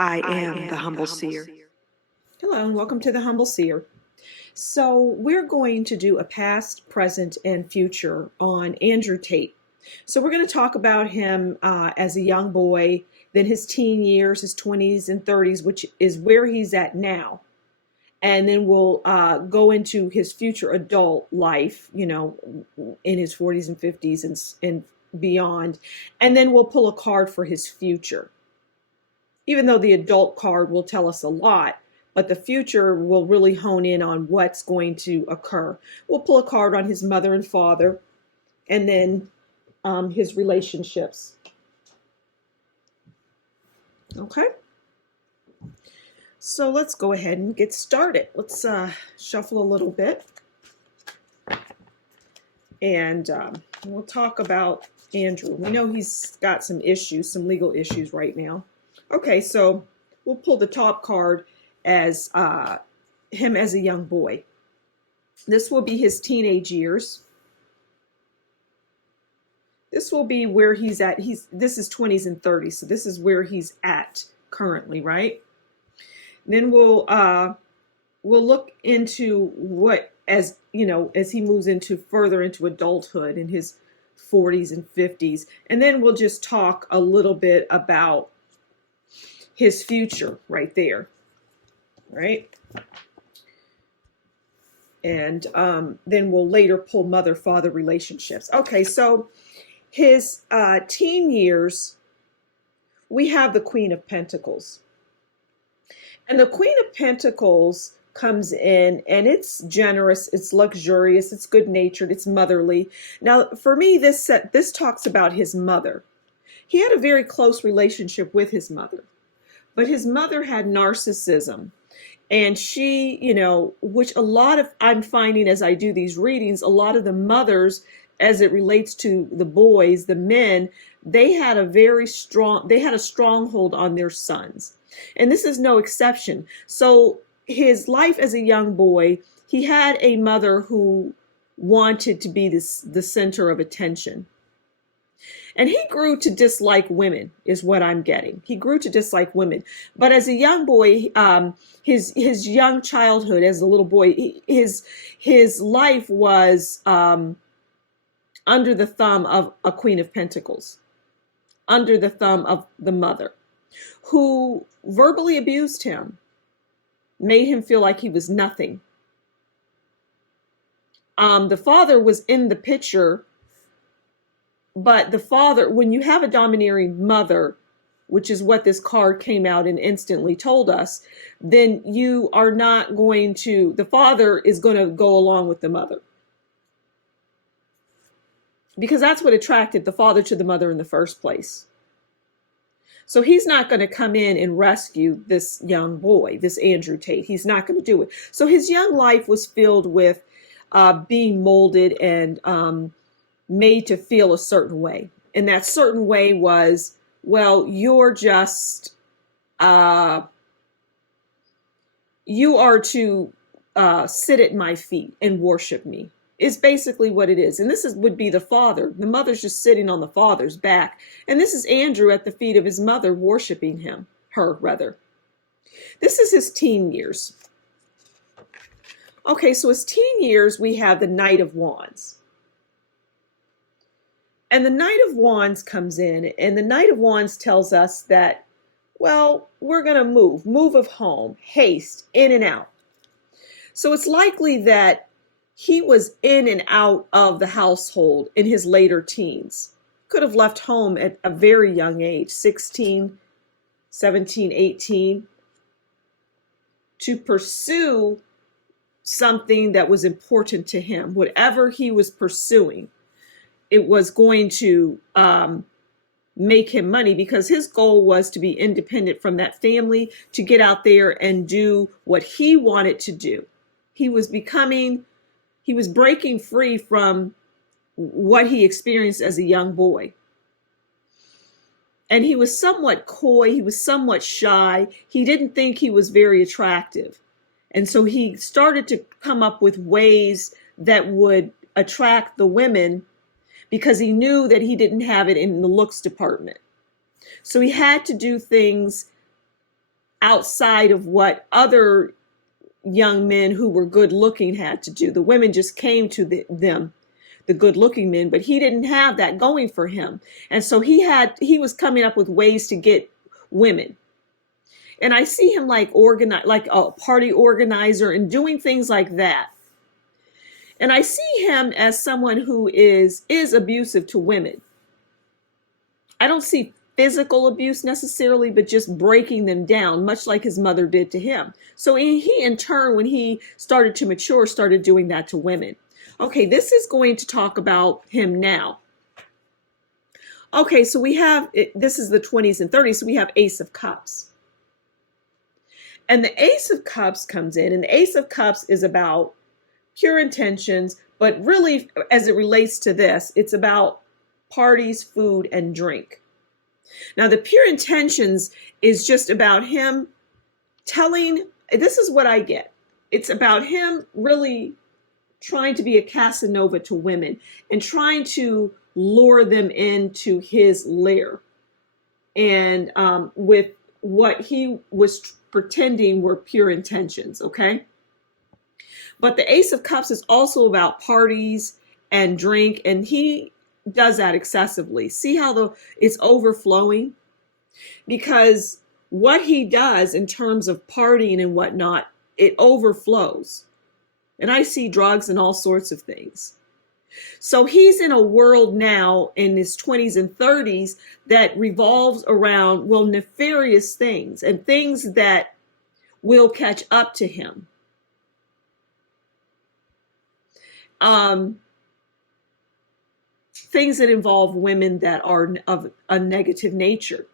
I am the Humble Seer. Hello and welcome to the Humble Seer. So we're going to do a past, present, and future on Andrew Tate. So we're going to talk about him as a young boy, then his teen years, his 20s and 30s, which is where he's at now. And then we'll go into his future adult life, in his 40s and 50s and beyond. And then we'll pull a card for his future. Even though the adult card will tell us a lot, but the future will really hone in on what's going to occur. We'll pull a card on his mother and father, and then his relationships. Okay. So let's go ahead and get started. Let's shuffle a little bit. And we'll talk about Andrew. We know he's got some issues, some legal issues right now. Okay, so we'll pull the top card as him as a young boy. This will be his teenage years. This will be where he's at. This is 20s and 30s, so this is where he's at currently, right? Then we'll look into what, as he moves into further into adulthood in his 40s and 50s, and then we'll just talk a little bit about his future right there, right? And then we'll later pull mother-father relationships. Okay, so his teen years, we have the Queen of Pentacles. And the Queen of Pentacles comes in, and it's generous, it's luxurious, it's good-natured, it's motherly. Now, for me, this talks about his mother. He had a very close relationship with his mother. But his mother had narcissism, and she, which I'm finding as I do these readings, a lot of the mothers, as it relates to the boys, the men, they had a stronghold on their sons. And this is no exception. So his life as a young boy, he had a mother who wanted to be the center of attention. And he grew to dislike women, is what I'm getting. He grew to dislike women. But as a young boy, his young childhood as a little boy, his life was under the thumb of a Queen of Pentacles, under the thumb of the mother, who verbally abused him, made him feel like he was nothing. The father was in the picture. But the father, when you have a domineering mother, which is what this card came out and instantly told us, then the father is going to go along with the mother. Because that's what attracted the father to the mother in the first place. So he's not going to come in and rescue this young boy, this Andrew Tate. He's not going to do it. So his young life was filled with being molded and made to feel a certain way. And that certain way was, well, you're just, you are to sit at my feet and worship me, is basically what it is. And this would be the father. The mother's just sitting on the father's back. And this is Andrew at the feet of his mother, worshiping her. This is his teen years. Okay, so his teen years, we have the Knight of Wands. And the Knight of Wands comes in, and the Knight of Wands tells us that, well, we're going to move of home, haste, in and out. So it's likely that he was in and out of the household in his later teens. Could have left home at a very young age, 16, 17, 18, to pursue something that was important to him, whatever he was pursuing. It was going to make him money, because his goal was to be independent from that family, to get out there and do what he wanted to do. He was breaking free from what he experienced as a young boy. And he was somewhat coy. He was somewhat shy. He didn't think he was very attractive. And so he started to come up with ways that would attract the women, because he knew that he didn't have it in the looks department. So he had to do things outside of what other young men who were good looking had to do. The women just came to them, the good looking men, but he didn't have that going for him. And so he was coming up with ways to get women. And I see him like a party organizer and doing things like that. And I see him as someone who is abusive to women. I don't see physical abuse necessarily, but just breaking them down, much like his mother did to him. So he, in turn, when he started to mature, started doing that to women. Okay, this is going to talk about him now. Okay, so this is the 20s and 30s, so we have Ace of Cups. And the Ace of Cups comes in, and the Ace of Cups is about pure intentions, but really, as it relates to this, it's about parties, food, and drink. Now, the pure intentions is just about him this is what I get. It's about him really trying to be a Casanova to women and trying to lure them into his lair. And with what he was pretending were pure intentions, okay? But the Ace of Cups is also about parties and drink, and he does that excessively. See how it's overflowing? Because what he does in terms of partying and whatnot, it overflows. And I see drugs and all sorts of things. So he's in a world now in his 20s and 30s that revolves around, well, nefarious things and things that will catch up to him. Things that involve women that are of a negative nature.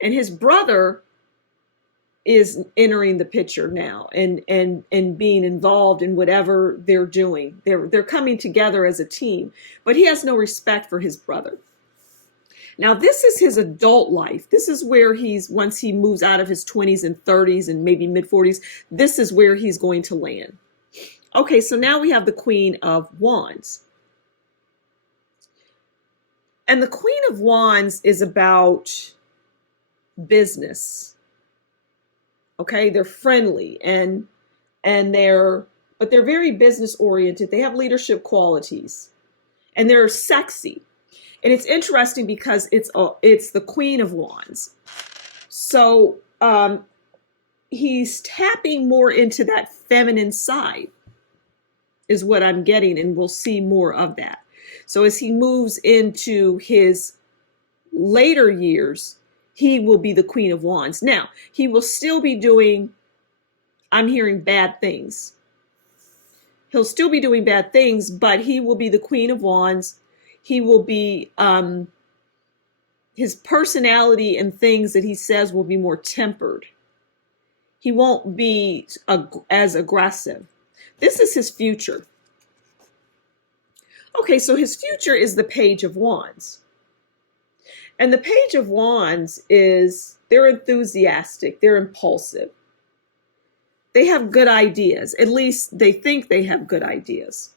And his brother is entering the picture now and being involved in whatever they're doing. They're coming together as a team, but he has no respect for his brother. Now, this is his adult life. This is where once he moves out of his 20s and 30s and maybe mid 40s, this is where he's going to land. Okay, so now we have the Queen of Wands. And the Queen of Wands is about business. Okay, they're friendly but they're very business oriented. They have leadership qualities and they're sexy. And it's interesting because it's the Queen of Wands. So he's tapping more into that feminine side is what I'm getting, and we'll see more of that. So as he moves into his later years, he will be the Queen of Wands. Now, he will still be doing, I'm hearing bad things. He'll still be doing bad things, but he will be the Queen of Wands. He will be, his personality and things that he says will be more tempered. He won't be as aggressive. This is his future. Okay, so his future is the Page of Wands. And the Page of Wands they're enthusiastic, they're impulsive. They have good ideas. At least they think they have good ideas.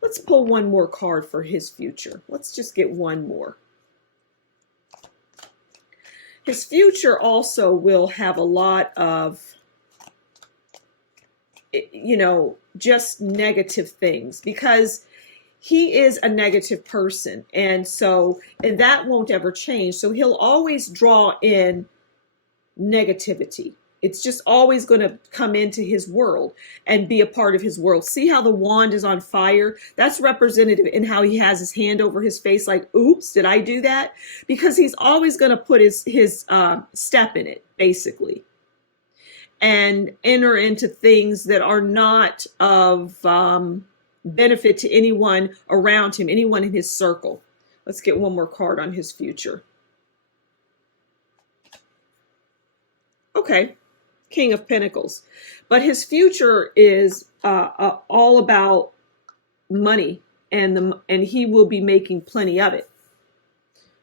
Let's pull one more card for his future. Let's just get one more. His future also will have a lot of, just negative things, because he is a negative person. And that won't ever change. So he'll always draw in negativity. It's just always going to come into his world and be a part of his world. See how the wand is on fire? That's representative in how he has his hand over his face like, oops, did I do that? Because he's always going to put his step in it, basically, and enter into things that are not of benefit to anyone around him, anyone in his circle. Let's get one more card on his future. Okay, King of Pentacles. But his future is all about money, and he will be making plenty of it.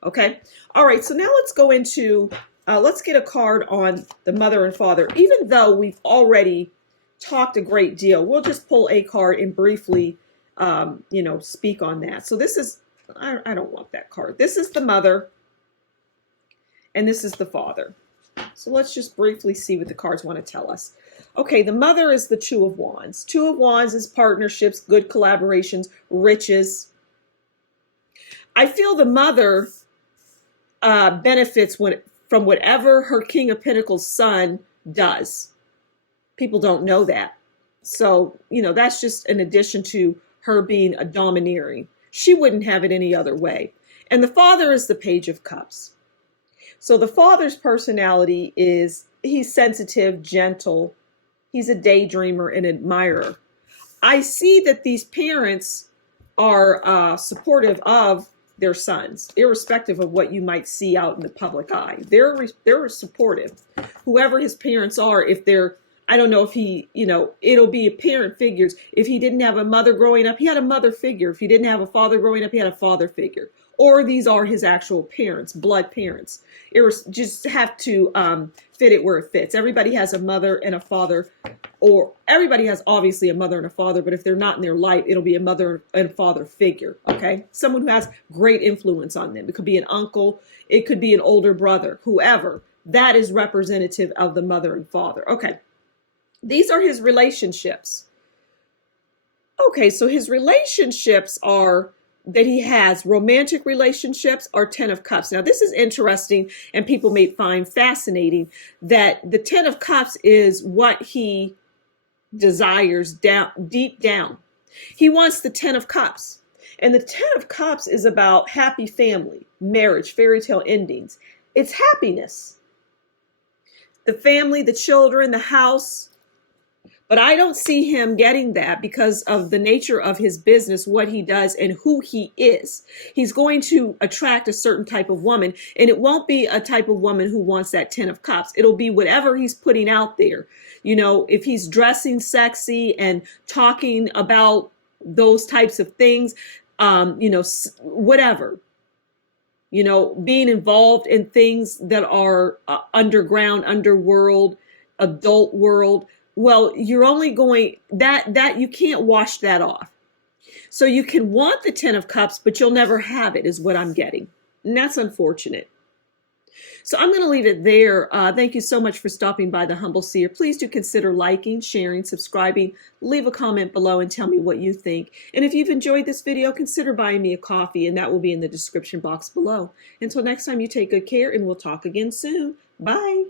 Okay, all right, so now let's go into, let's get a card on the mother and father. Even though we've already talked a great deal, we'll just pull a card and briefly, speak on that. So this is, I don't want that card. This is the mother, and this is the father. So let's just briefly see what the cards want to tell us. Okay, the Mother is the Two of Wands. Two of Wands is partnerships, good collaborations, riches. I feel the Mother benefits from whatever her King of Pentacles son does. People don't know that. So, that's just an addition to her being a domineering. She wouldn't have it any other way. And the Father is the Page of Cups. So the Father's personality is, he's sensitive, gentle. He's a daydreamer and admirer. I see that these parents are supportive of their sons, irrespective of what you might see out in the public eye. They're supportive. Whoever his parents are, if they're, I don't know if he, it'll be parent figures. If he didn't have a mother growing up, he had a mother figure. If he didn't have a father growing up, he had a father figure. Or these are his actual parents, blood parents. Just have to fit it where it fits. Everybody has a mother and a father, or everybody has obviously a mother and a father, but if they're not in their life, it'll be a mother and father figure, okay? Someone who has great influence on them. It could be an uncle, it could be an older brother, whoever. That is representative of the mother and father. Okay, these are his relationships. Okay, so his relationships are that he has romantic relationships are 10 of Cups. Now, this is interesting, and people may find fascinating that the 10 of Cups is what he desires deep down. He wants the 10 of Cups. And the 10 of Cups is about happy family, marriage, fairy tale endings. It's happiness. The family, the children, the house. But I don't see him getting that because of the nature of his business, what he does, and who he is. He's going to attract a certain type of woman, and it won't be a type of woman who wants that 10 of Cups. It'll be whatever he's putting out there. If he's dressing sexy and talking about those types of things, whatever. Being involved in things that are underground, underworld, adult world. Well, you're only going, that you can't wash that off. So you can want the 10 of Cups, but you'll never have it, is what I'm getting. And that's unfortunate. So I'm going to leave it there. Thank you so much for stopping by the Humble Seer. Please do consider liking, sharing, subscribing, leave a comment below and tell me what you think. And if you've enjoyed this video, consider buying me a coffee, and that will be in the description box below. Until next time, you take good care, and we'll talk again soon. Bye.